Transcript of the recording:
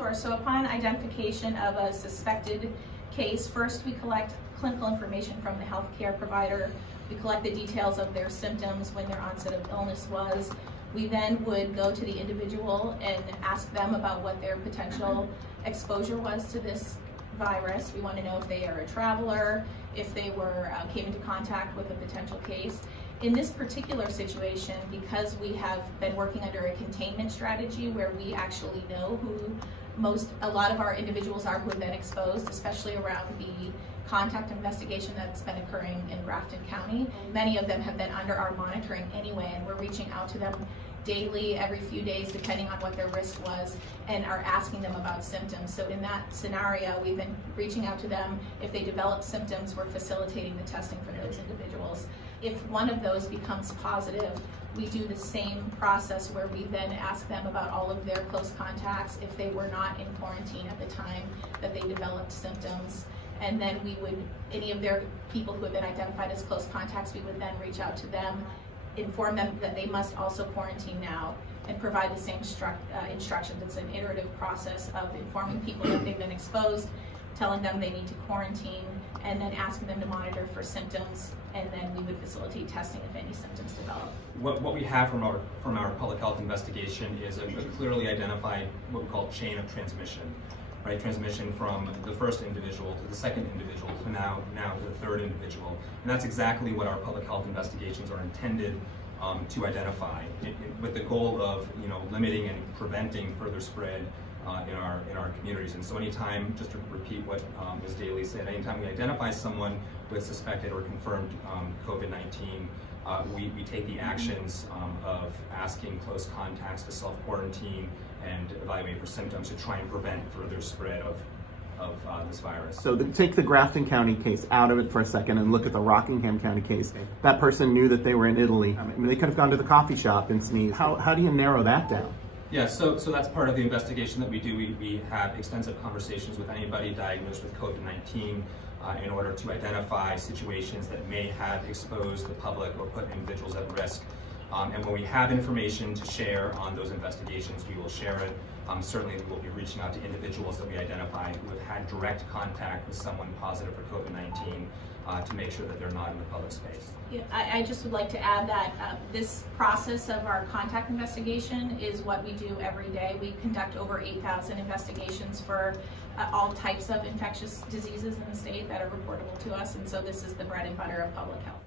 Sure, so upon identification of a suspected case, first we collect clinical information from the healthcare provider. We collect the details of their symptoms, when their onset of illness was. We then would go to the individual and ask them about what their potential exposure was to this virus. We want to know if they are a traveler, if they came into contact with a potential case. In this particular situation, because we have been working under a containment strategy where we actually know who a lot of our individuals are who have been exposed, especially around the contact investigation that's been occurring in Grafton County. Many of them have been under our monitoring anyway, and we're reaching out to them daily, every few days, depending on what their risk was, and are asking them about symptoms. So in that scenario, we've been reaching out to them. If they develop symptoms, we're facilitating the testing for those individuals. If one of those becomes positive, we do the same process where we then ask them about all of their close contacts if they were not in quarantine at the time that they developed symptoms. And then any of their people who have been identified as close contacts, we would then reach out to them, inform them that they must also quarantine now, and provide the same instructions. It's an iterative process of informing people that they've been exposed, telling them they need to quarantine, and then asking them to monitor for symptoms, and then we would facilitate testing if any symptoms develop. What we have from our public health investigation is a clearly identified what we call chain of transmission. Right, transmission from the first individual to the second individual to now to the third individual, and that's exactly what our public health investigations are intended to identify, with the goal of limiting and preventing further spread in our communities. And so, anytime, just to repeat what Ms. Daly said, anytime we identify someone with suspected or confirmed COVID-19, we take the actions of asking close contacts to self-quarantine and evaluate for symptoms to try and prevent further spread of this virus. So take the Grafton County case out of it for a second and look at the Rockingham County case. That person knew that they were in Italy. I mean, they could have gone to the coffee shop and sneezed. How do you narrow that down? Yeah, so that's part of the investigation that we do. We have extensive conversations with anybody diagnosed with COVID-19 in order to identify situations that may have exposed the public or put individuals at risk. And when we have information to share on those investigations, we will share it. Certainly we will be reaching out to individuals that we identify who have had direct contact with someone positive for COVID-19 to make sure that they're not in the public space. Yeah, I just would like to add that this process of our contact investigation is what we do every day. We conduct over 8,000 investigations for all types of infectious diseases in the state that are reportable to us, and so this is the bread and butter of public health.